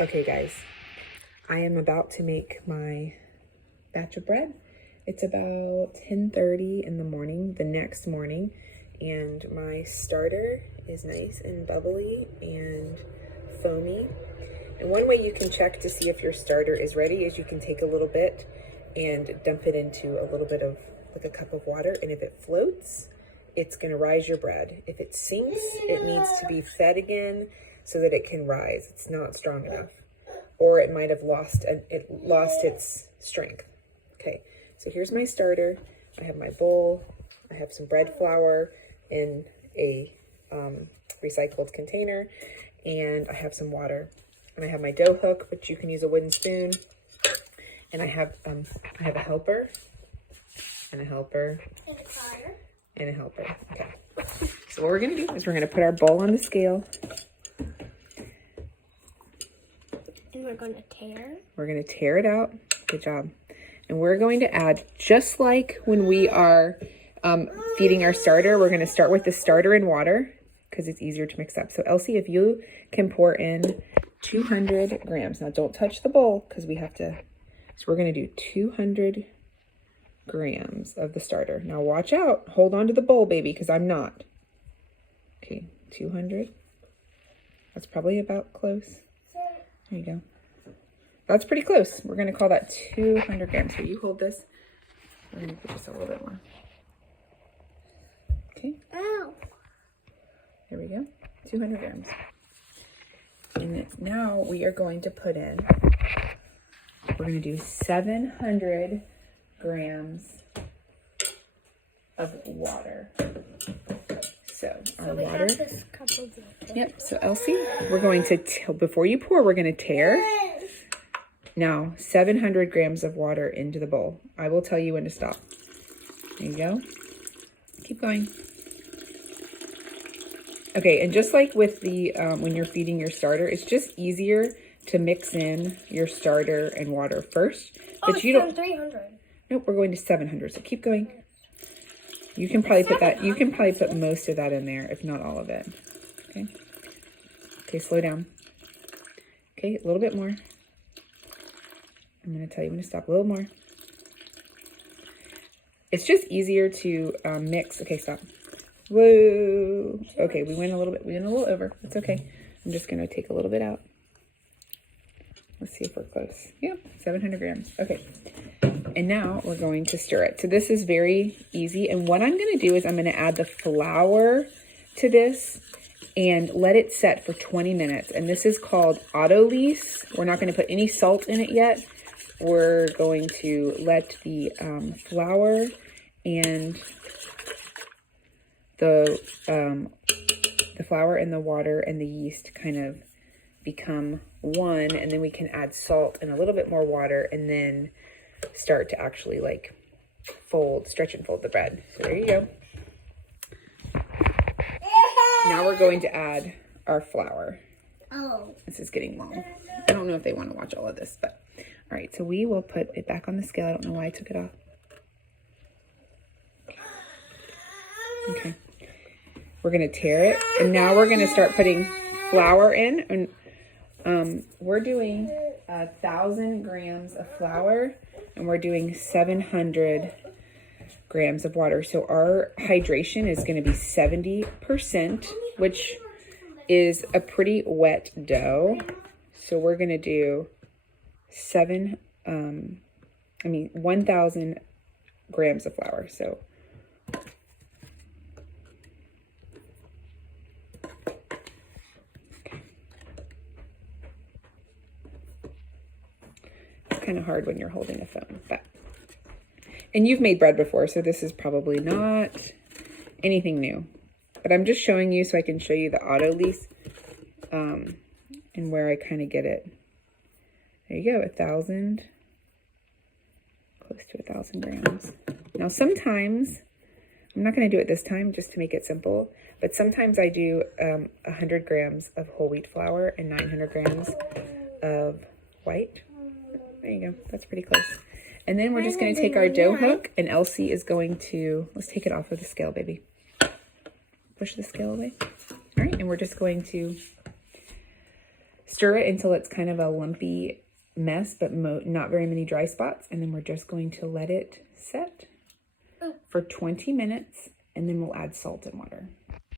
Okay guys, I am about to make my batch of bread. It's about 10:30 in the morning, the next morning, and my starter is nice and bubbly and foamy. And one way you can check to see if your starter is ready is you can take a little bit and dump it into a little bit of like a cup of water, and if it floats, it's gonna rise your bread. If it sinks, it needs to be fed again so that it can rise. It's not strong enough, or it might have lost its strength. Okay, so here's my starter. I have my bowl. I have some bread flour in a recycled container, and I have some water. And I have my dough hook, which you can use a wooden spoon. And I have a helper, and a helper, and a helper. Okay. So what we're gonna do is we're gonna put our bowl on the scale. And we're gonna tear. We're gonna tear it out. Good job. And we're going to add, just like when we are feeding our starter, we're gonna start with the starter in water because it's easier to mix up. So Elsie, if you can pour in 200 grams. Now don't touch the bowl because we have to, so we're gonna do 200 grams of the starter. Now watch out, hold on to the bowl, baby, because I'm not. Okay, 200. That's probably about close. There you go. That's pretty close. We're gonna call that 200 grams. Here, you hold this. We're gonna put just a little bit more. Okay. Ow. There we go. 200 grams. And now we are going to put in, we're going to do 700 grams of water. So our water. Yep. So Elsie, we're going to, before you pour, we're going to tear. Now 700 grams of water into the bowl. I will tell you when to stop. There you go. Keep going. Okay, and just like with the, when you're feeding your starter, it's just easier to mix in your starter and water first. But you don't. 300. Nope, we're going to 700. So keep going. You can probably put that. You can probably put most of that in there, if not all of it. Okay. Okay, slow down. Okay, a little bit more. I'm going to tell you when to stop. A little more. It's just easier to mix. Okay, stop. Whoa. Okay, we went a little over. It's okay. I'm just going to take a little bit out. Let's see if we're close. Yep, 700 grams. Okay. And now we're going to stir it. So this is very easy. And what I'm going to do is I'm going to add the flour to this and let it set for 20 minutes. And this is called autolyse. We're not going to put any salt in it yet. We're going to let the flour and the flour and the water and the yeast kind of become one, and then we can add salt and a little bit more water, and then start to actually like stretch and fold the bread. So there you go. Now we're going to add our flour. Oh. This is getting long. I don't know if they want to watch all of this, but all right. So we will put it back on the scale. I don't know why I took it off. Okay. We're going to tear it, and now we're going to start putting flour in. And we're doing 1,000 grams of flour, and we're doing 700 grams of water. So our hydration is going to be 70%, which is a pretty wet dough. So we're going to do 1,000 grams of flour. So kind of hard when you're holding a phone, and you've made bread before, so this is probably not anything new, but I'm just showing you so I can show you the autolyse and where I kind of get it. There you go, 1,000, close to 1,000 grams. Now sometimes, I'm not going to do it this time just to make it simple, but sometimes I do 100 grams of whole wheat flour and 900 grams of white. There you go. That's pretty close. And then we're just going to take our dough hook, and Elsie is going to, let's take it off of the scale, baby. Push the scale away. All right. And we're just going to Stir it until it's kind of a lumpy mess, but not very many dry spots. And then we're just going to let it set for 20 minutes, and then we'll add salt and water.